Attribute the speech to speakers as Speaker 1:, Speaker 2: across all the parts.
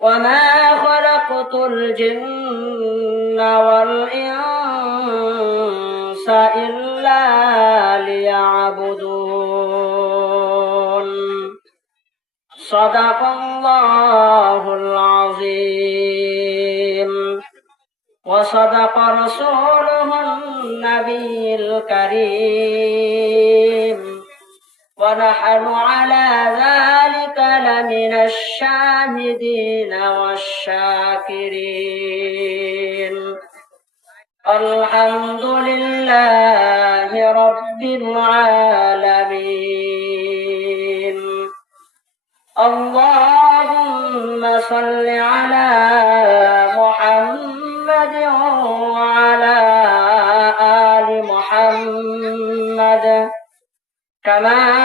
Speaker 1: وما خلقت الجن والإنس إلا ليعبدون صدق الله العظيم وصدق رسوله النبي الكريم ونحن على ذلك لمن الشاهدين والشاكرين. الحمد لله رب العالمين. اللهم صل على محمد وعلى آل محمد كما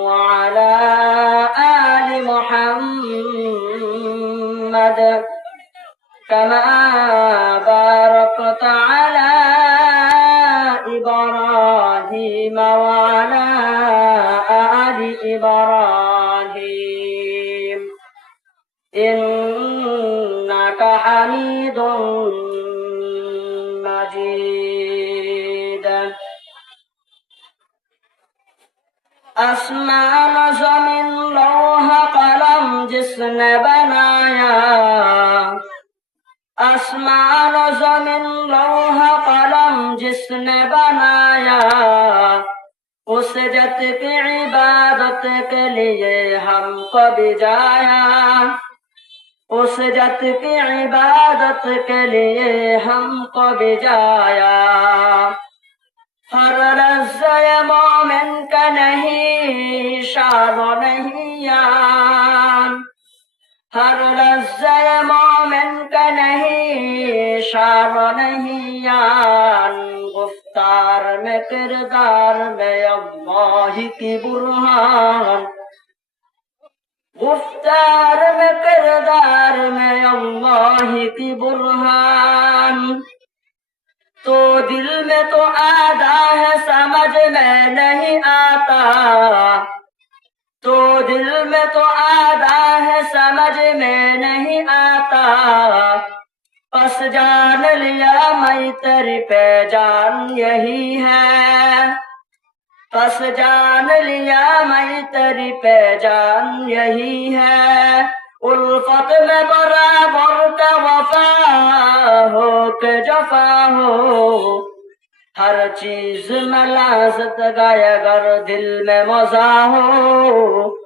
Speaker 1: كما باركت على إبراهيم وعلى آل إبراهيم. إنك حميد مجيد. آسمان زمین لوح قلم جس نے آسمان زمین لوح قلم جس نے بنایا، اس جت کی عبادت کے لیے ہم کو بجایا اس جت کی عبادت کے لیے ہم کو بجایا ہر لفظ مومن کا نہیں، شان و نہیں ہر نہیں نہیں گفتار میں کردار میں اللہ کی برہان۔ گفتار میں کردار میں اللہ کی برہان۔ تو دل میں تو آدھا ہے، سمجھ میں نہیں آتا۔ تو دل میں تو آدھا ہے، سمجھ میں نہیں آتا۔ بس جان لیا میں تیری پہچان یہی ہے بس جان لیا میں تیری پہچان یہی ہے الفت میں برابر کا وفا ہو کہ جفا ہو ہر چیز میں لازت گائے گر دل میں مزہ ہو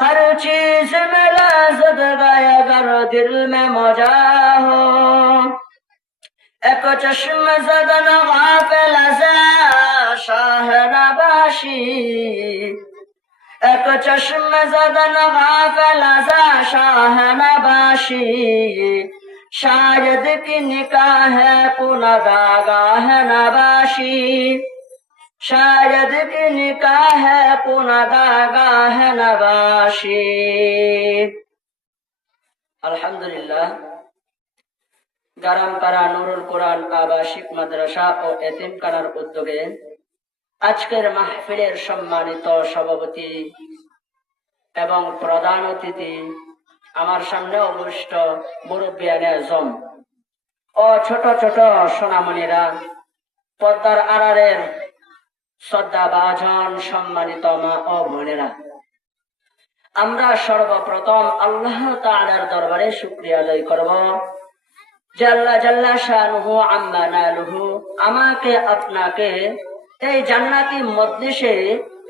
Speaker 1: ہر چیز میں لازد گئے اگر دل میں موجا ہو۔ ایک چشم زدن غافل ازا شاہ نباشی۔ ایک چشم زدن غافل ازا شاہ نباشی۔ شاید کی نکاح ہے کو نگاگاہ نباشی۔ শায়দ भी निकाह है पुनदागा আলহামদুলিল্লাহ গারামপাড়া নুরুল কোরআন আবাসিক মাদ্রাসা ও এতিমখানার উদ্যোগে আজকের মাহফিলের সম্মানিত সভাপতি এবং প্রধান অতিথি, আমার সামনে অবশিষ্ট মুরব্বিয়ান আজম ও ছোট ছোট সোনামণিরা পদ্মার আড়ারের শ্রদ্ধা বাজন সম্মানিত মা ও বোনেরা। আমরা সর্বপ্রথম আল্লাহ তাআলার দরবারে শুক্রিয়া আদায় করব। জাল্লা জাল্লা শানুহু, আম্মা নালুহু আমাকে, আপনাকে এই জান্নাতি মজলিসে,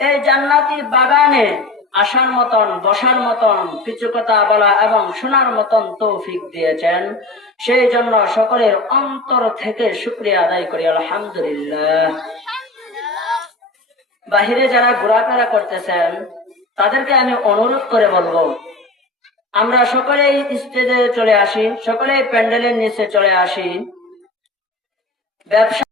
Speaker 1: এই জান্নাতি বাগানে আসার মতন, বসার মতন, কিছু কথা বলা এবং শোনার মতন তৌফিক দিয়েছেন। সেই জন্য সকলের অন্তর থেকে শুক্রিয়া আদায় করি, আলহামদুলিল্লাহ। বাহিরে যারা ঘোরাফেরা করতেছেন, তাদেরকে আমি অনুরোধ করে বলব, আমরা সকলেই স্টেজে চলে আসি, সকলেই প্যান্ডেলের নিচে চলে আসি। ব্যবসা